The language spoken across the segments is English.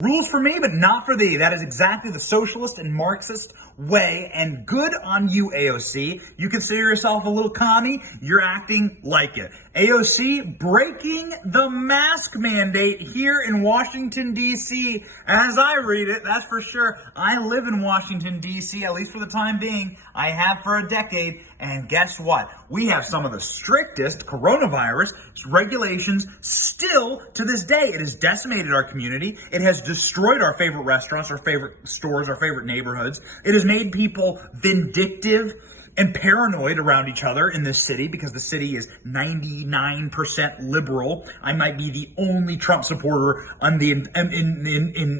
Rules for me, but not for thee. That is exactly the socialist and Marxist way, and good on you, AOC. You consider yourself a little commie, you're acting like it. AOC breaking the mask mandate here in Washington, D.C. As I read it, that's for sure. I live in Washington, D.C., at least for the time being. I have for a decade, and guess what? We have some of the strictest coronavirus regulations still to this day. It has decimated our community. It has destroyed our favorite restaurants, our favorite stores, our favorite neighborhoods. It has made people vindictive and paranoid around each other in this city because the city is 99% liberal. I might be the only Trump supporter on in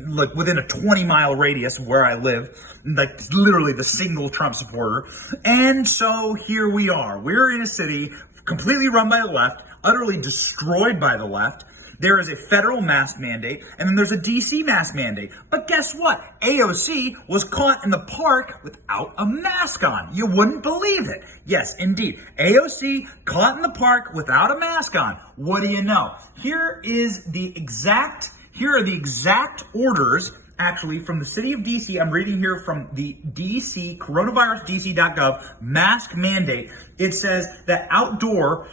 like within a 20-mile radius of where I live, like literally the single Trump supporter. And so here we are. We're in a city completely run by the left, utterly destroyed by the left. There is a federal mask mandate, and then there's a DC mask mandate. But guess what? AOC was caught in the park without a mask on. You wouldn't believe it. Yes, indeed. AOC caught in the park without a mask on. What do you know? Here are the exact orders, actually, from the city of DC. I'm reading here from the DC, coronavirusdc.gov mask mandate. It says that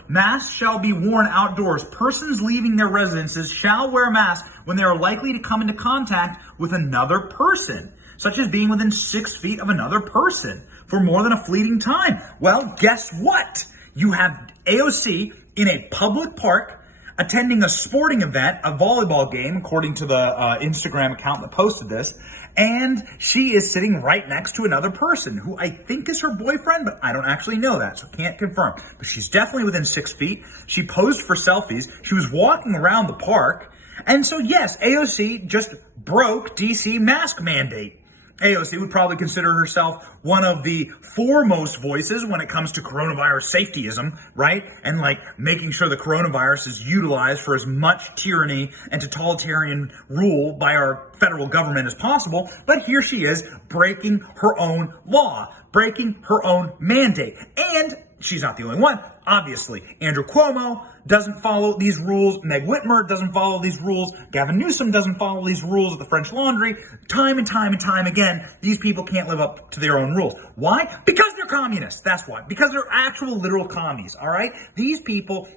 masks shall be worn outdoors. Persons leaving their residences shall wear masks when they are likely to come into contact with another person, such as being within 6 feet of another person for more than a fleeting time. Well, guess what? You have AOC in a public park attending a sporting event, a volleyball game, according to the Instagram account that posted this, and she is sitting right next to another person who I think is her boyfriend, but I don't actually know that, so can't confirm. But she's definitely within 6 feet. She posed for selfies. She was walking around the park. And so, yes, AOC just broke DC mask mandate. AOC would probably consider herself one of the foremost voices when it comes to coronavirus safetyism, right? And like making sure the coronavirus is utilized for as much tyranny and totalitarian rule by our federal government as possible. But here she is breaking her own law, breaking her own mandate. And she's not the only one. Obviously, Andrew Cuomo doesn't follow these rules. Meg Whitmer doesn't follow these rules. Gavin Newsom doesn't follow these rules at the French Laundry. Time and time and time again, these people can't live up to their own rules. Why? Because they're communists. That's why. Because they're actual literal commies, all right? These people,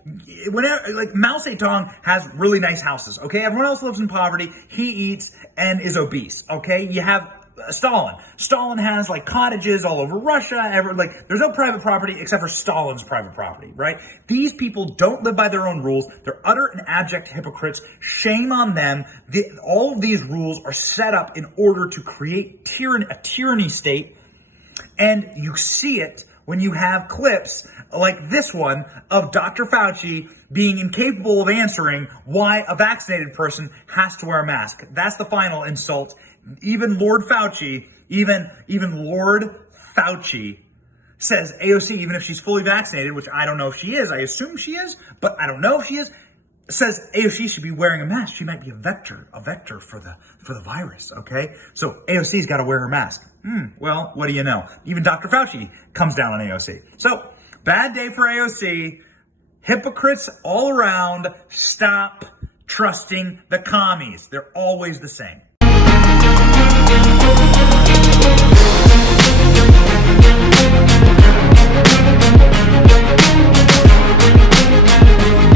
whenever, like Mao Zedong has really nice houses, okay? Everyone else lives in poverty. He eats and is obese, okay? You have Stalin. Stalin has like cottages all over Russia. There's no private property except for Stalin's private property, right? These people don't live by their own rules. They're utter and abject hypocrites. Shame on them. All of these rules are set up in order to create a tyranny state. And you see it when you have clips like this one of Dr. Fauci being incapable of answering why a vaccinated person has to wear a mask. That's the final insult. Even Lord Fauci says AOC, even if she's fully vaccinated, which I don't know if she is, I assume she is, but I don't know if she is, says AOC should be wearing a mask. She might be a vector for the virus, okay? So AOC's got to wear her mask. Well, what do you know? Even Dr. Fauci comes down on AOC. So, bad day for AOC. Hypocrites all around. Stop trusting the commies. They're always the same.